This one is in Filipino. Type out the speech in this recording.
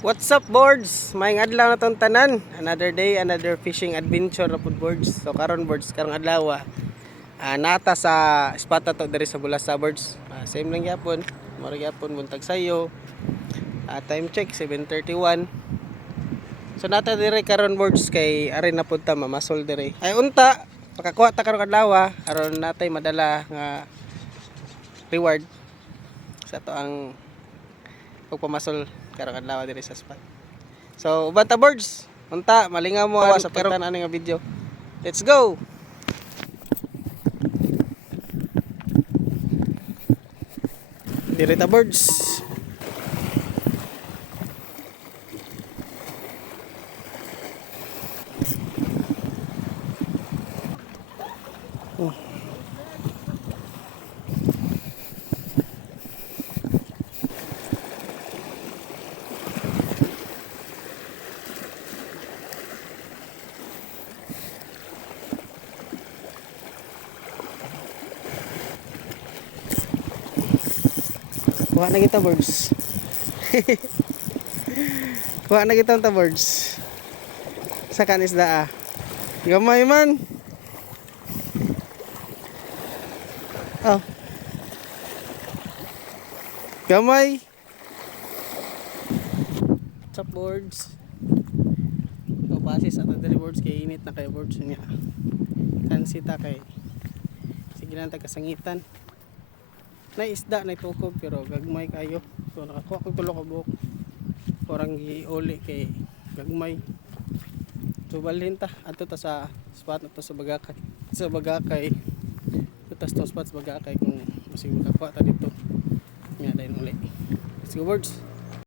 What's up, boards? Maayong adlaw na tong tanan. Another day, another fishing adventure na pud, boards. So karon, boards, karong adlaw nata sa spot na to diri sa Bulasa, boards. Same lang gyapon. Maro gyapon buntag sayo. Time check 7:31. So nata diri karon, boards, kay ari na pud ta mamasol diri. Ay unta, pakakuha ta karong adlaw aron natay madala nga reward sa to ang pagpamasol karong adlaw diri sa spot. So uban ta, boards, unta malingaw mo sa pagtan ani nga video. Let's go. Diri ta, boards. Kuha na kita, boards. Kuha na kita, boards. Sa kanisda gamay man. Oh. Gamay. What's up, boards? So basis ato dali, boards, kay init na kay, boards niya. Kansita kay sige lang kasangitan. Na isda na itukob pero gagmay kayo. So nakakuha ko tulo ka buok. Orang giuli kay gagmay. So balhin ta adto ta sa spot na to sa Bagakay. Sa Bagakay. Tutas to spot sa Bagakay kung masig makakuha ta dito. Nga dayon uli. Let's go, boards.